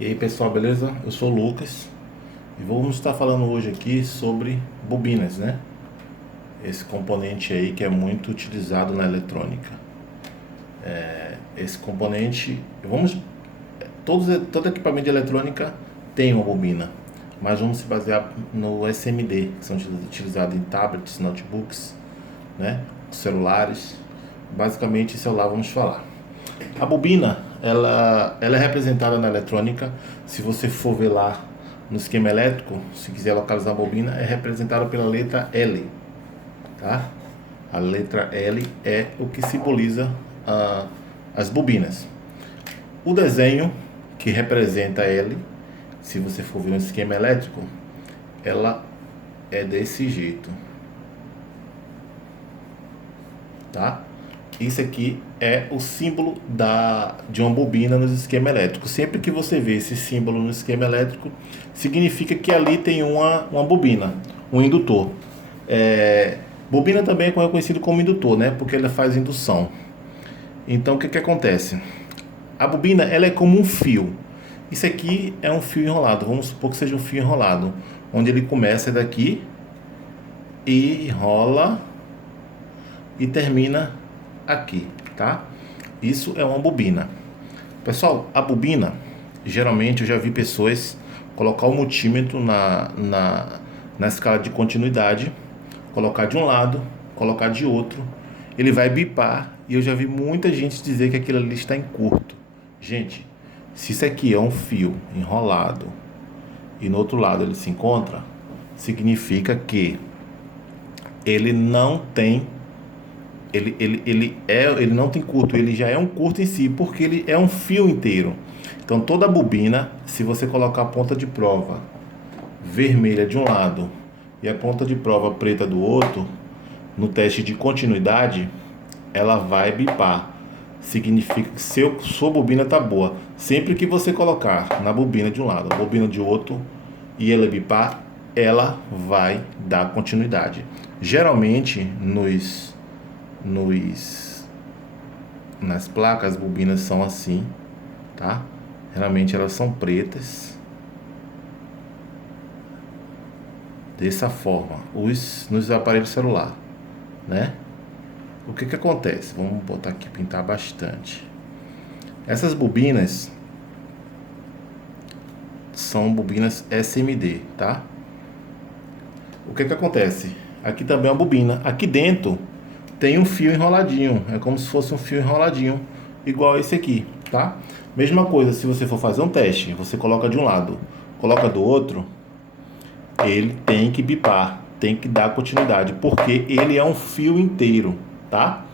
E aí pessoal, beleza? Eu sou o Lucas e vamos estar falando hoje aqui sobre bobinas, né? Esse componente aí que é muito utilizado na eletrônica. Esse componente, todo equipamento de eletrônica tem uma bobina, mas vamos se basear no SMD, que são utilizados em tablets, notebooks, né? Celulares. Basicamente, celular vamos falar. A bobina, ela é representada na eletrônica. Se você for ver lá no esquema elétrico, se quiser localizar a bobina, é representada pela letra L, tá? A letra L é o que simboliza as bobinas. O desenho que representa L, se você for ver no esquema elétrico, ela é desse jeito, tá? Isso aqui é o símbolo de uma bobina no esquema elétrico. Sempre que você vê esse símbolo no esquema elétrico, significa que ali tem uma bobina, um indutor. Bobina também é conhecido como indutor, né? Porque ela faz indução. Então, o que acontece? A bobina, ela é como um fio. Isso aqui é um fio enrolado. Vamos supor que seja um fio enrolado, onde ele começa daqui e enrola e termina aqui, tá? Isso é uma bobina. Pessoal, a bobina, geralmente eu já vi pessoas colocar o multímetro na escala de continuidade, colocar de um lado, colocar de outro, ele vai bipar, e eu já vi muita gente dizer que aquilo ali está em curto. Gente, se isso aqui é um fio enrolado e no outro lado ele se encontra, significa que ele não tem ele não tem curto, ele já é um curto em si, porque ele é um fio inteiro. Então toda bobina, se você colocar a ponta de prova vermelha de um lado e a ponta de prova preta do outro, no teste de continuidade, ela vai bipar. Significa que sua bobina tá boa. Sempre que você colocar na bobina de um lado, a bobina de outro, e ela bipar, ela vai dar continuidade. Geralmente nas placas, as bobinas são assim, tá? Geralmente elas são pretas, dessa forma, nos aparelhos celular, né? O que acontece? Vamos botar aqui, pintar bastante. Essas bobinas são bobinas SMD, tá? O que acontece? Aqui também é uma bobina. Aqui dentro tem um fio enroladinho, é como se fosse um fio enroladinho, igual esse aqui, tá? Mesma coisa, se você for fazer um teste, você coloca de um lado, coloca do outro, ele tem que bipar, tem que dar continuidade, porque ele é um fio inteiro, tá?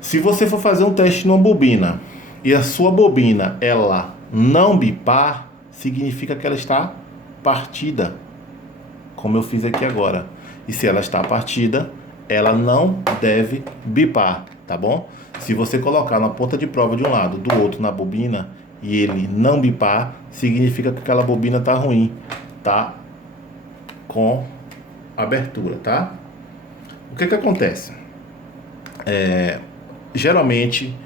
Se você for fazer um teste numa bobina e a sua bobina ela não bipar, significa que ela está partida, como eu fiz aqui agora. E se ela está partida, ela não deve bipar, tá bom? Se você colocar na ponta de prova de um lado, do outro na bobina, e ele não bipar, significa que aquela bobina tá ruim, tá com abertura, tá? O que acontece? Geralmente,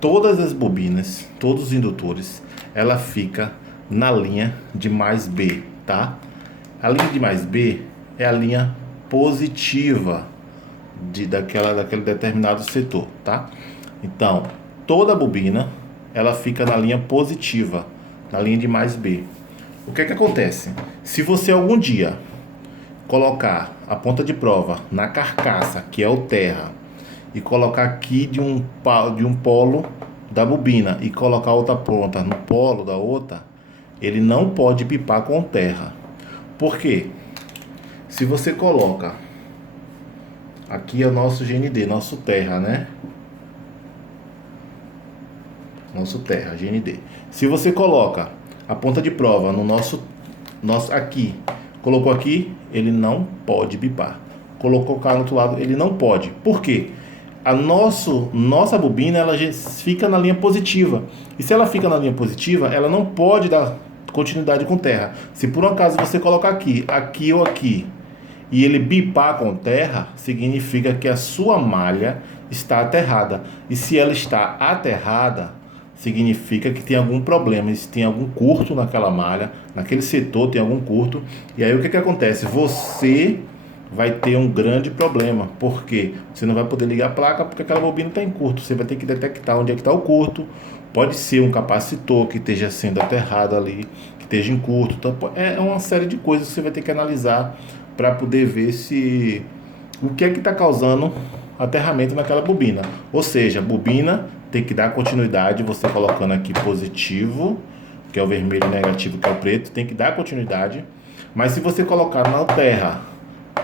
todas as bobinas, todos os indutores, ela fica na linha de mais B, tá? A linha de mais B é a linha positiva daquele determinado setor, tá? Então, toda bobina, ela fica na linha positiva, na linha de mais B. O que acontece? Se você algum dia colocar a ponta de prova na carcaça, que é o terra, e colocar aqui de um polo da bobina e colocar outra ponta no polo da outra, ele não pode bipar com terra. Por quê? Se você coloca aqui é o nosso GND, nosso terra, né? Nosso terra, GND. Se você coloca a ponta de prova no nosso aqui, colocou aqui, ele não pode bipar. Colocou cá no outro lado, ele não pode. Por quê? Nossa bobina, ela já fica na linha positiva. E se ela fica na linha positiva, ela não pode dar continuidade com terra. Se por um acaso você colocar aqui ou aqui, e ele bipar com terra, significa que a sua malha está aterrada. E se ela está aterrada, significa que tem algum problema, se tem algum curto naquela malha, naquele setor tem algum curto, e aí o que acontece? Você vai ter um grande problema, porque você não vai poder ligar a placa porque aquela bobina está em curto, você vai ter que detectar onde é que está o curto, pode ser um capacitor que esteja sendo aterrado ali, que esteja em curto, então é uma série de coisas que você vai ter que analisar para poder ver se o que é que está causando aterramento naquela bobina. Ou seja, a bobina tem que dar continuidade, você colocando aqui positivo, que é o vermelho, e negativo, que é o preto, tem que dar continuidade. Mas se você colocar na terra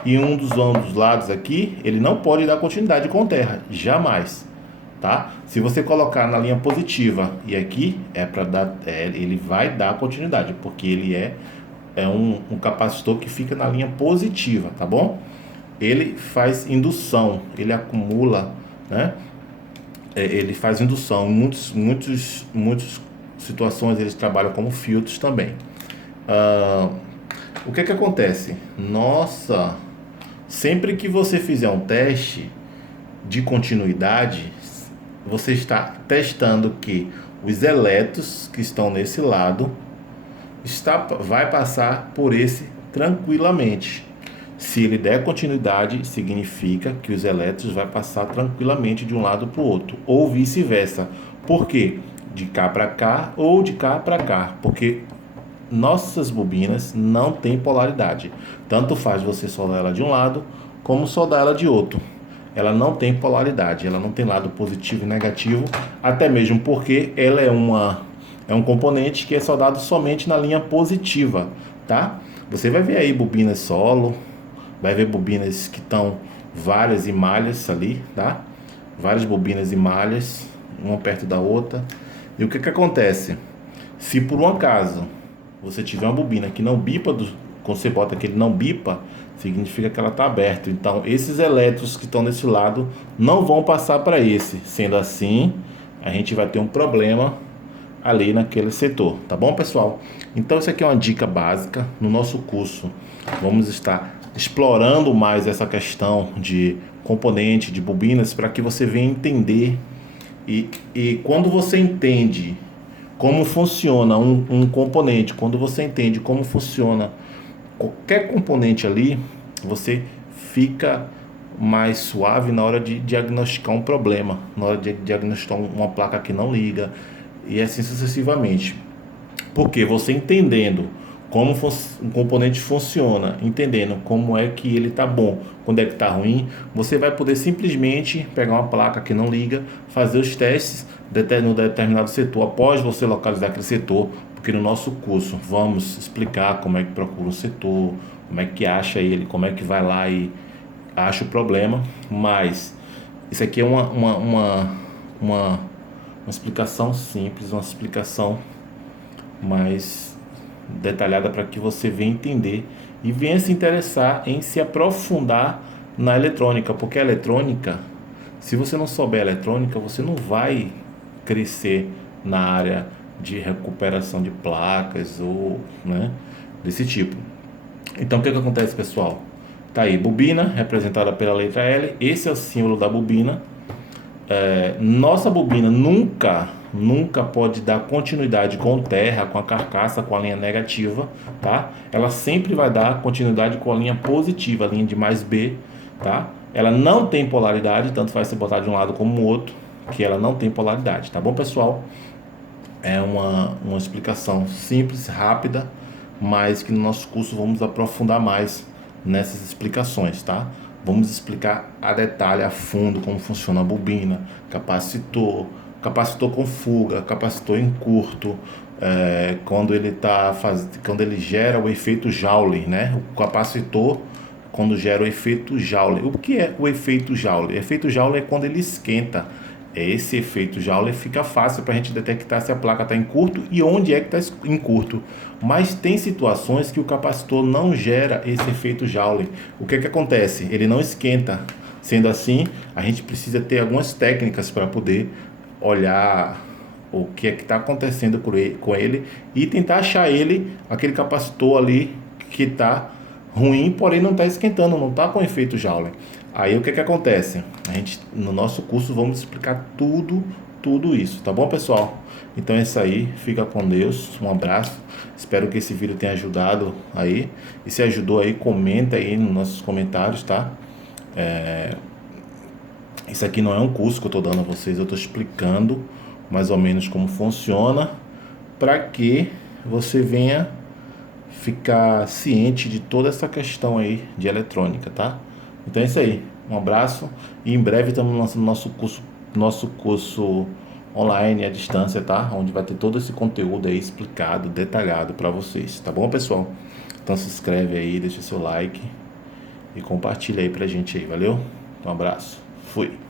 e um dos lados aqui, ele não pode dar continuidade com terra, jamais, tá? Se você colocar na linha positiva e aqui é para dar, ele vai dar continuidade, porque ele é um capacitor que fica na linha positiva, tá bom? Ele faz indução, ele acumula, né? Ele faz indução. Em muitas situações eles trabalham como filtros também. O que acontece? Nossa, sempre que você fizer um teste de continuidade, você está testando que os elétrons que estão nesse lado vai passar por esse tranquilamente. Se ele der continuidade, significa que os elétrons vai passar tranquilamente de um lado para o outro, ou vice-versa. Por quê? De cá para cá ou de cá para cá, porque nossas bobinas não têm polaridade. Tanto faz você soldar ela de um lado, como soldar ela de outro. Ela não tem polaridade, ela não tem lado positivo e negativo, até mesmo porque ela é um componente que é soldado somente na linha positiva, tá? Você vai ver aí bobinas solo, vai ver bobinas que estão várias em malhas ali, tá? Várias bobinas em malhas, uma perto da outra. E o que acontece? Se por um acaso você tiver uma bobina que não bipa, quando você bota que ele não bipa, significa que ela está aberta. Então, esses elétrons que estão nesse lado não vão passar para esse. Sendo assim, a gente vai ter um problema ali naquele setor, tá bom, pessoal? Então, isso aqui é uma dica básica. No nosso curso, vamos estar explorando mais essa questão de componente, de bobinas, para que você venha entender. E quando você entende como funciona um componente, quando você entende como funciona qualquer componente ali, você fica mais suave na hora de diagnosticar um problema, na hora de diagnosticar uma placa que não liga, e assim sucessivamente. Porque você entendendo como um componente funciona, entendendo como é que ele está bom, quando é que está ruim, você vai poder simplesmente pegar uma placa que não liga, fazer os testes no determinado setor, após você localizar aquele setor, porque no nosso curso vamos explicar como é que procura o setor, como é que acha ele, como é que vai lá e acha o problema, mas isso aqui é uma explicação simples, uma explicação mais detalhada para que você venha entender e venha se interessar em se aprofundar na eletrônica, porque a eletrônica, se você não souber eletrônica, você não vai crescer na área de recuperação de placas ou, né, desse tipo. Então, o que acontece, pessoal? Tá aí, bobina representada pela letra L, esse é o símbolo da bobina. Nossa bobina nunca pode dar continuidade com terra, com a carcaça, com a linha negativa, tá? Ela sempre vai dar continuidade com a linha positiva, a linha de mais B, tá? Ela não tem polaridade, tanto faz você botar de um lado como o outro, que ela não tem polaridade, tá bom, pessoal? É uma explicação simples, rápida, mas que no nosso curso vamos aprofundar mais nessas explicações, tá? Vamos explicar a detalhe, a fundo, como funciona a bobina, capacitor com fuga, capacitor em curto, quando ele gera o efeito Joule, né? O capacitor, quando gera o efeito Joule. O que é o efeito Joule? O efeito Joule é quando ele esquenta. Esse efeito Joule fica fácil para a gente detectar se a placa está em curto e onde é que está em curto. Mas tem situações que o capacitor não gera esse efeito Joule. O que acontece? Ele não esquenta. Sendo assim, a gente precisa ter algumas técnicas para poder olhar o que é que está acontecendo com ele e tentar achar aquele capacitor ali que está ruim, porém não está esquentando, não está com efeito Joule. Aí o que acontece? A gente, no nosso curso, vamos explicar tudo tudo isso, tá bom, pessoal? Então é isso aí, fica com Deus, um abraço, espero que esse vídeo tenha ajudado aí, e se ajudou aí, comenta aí nos nossos comentários, tá? Isso aqui não é um curso que eu tô dando a vocês, eu tô explicando mais ou menos como funciona, para que você venha ficar ciente de toda essa questão aí de eletrônica, tá? Então é isso aí. Um abraço e em breve estamos lançando nosso curso online à distância, tá? Onde vai ter todo esse conteúdo aí explicado, detalhado para vocês, tá bom, pessoal? Então se inscreve aí, deixa seu like e compartilha aí pra gente aí, valeu? Um abraço. Fui.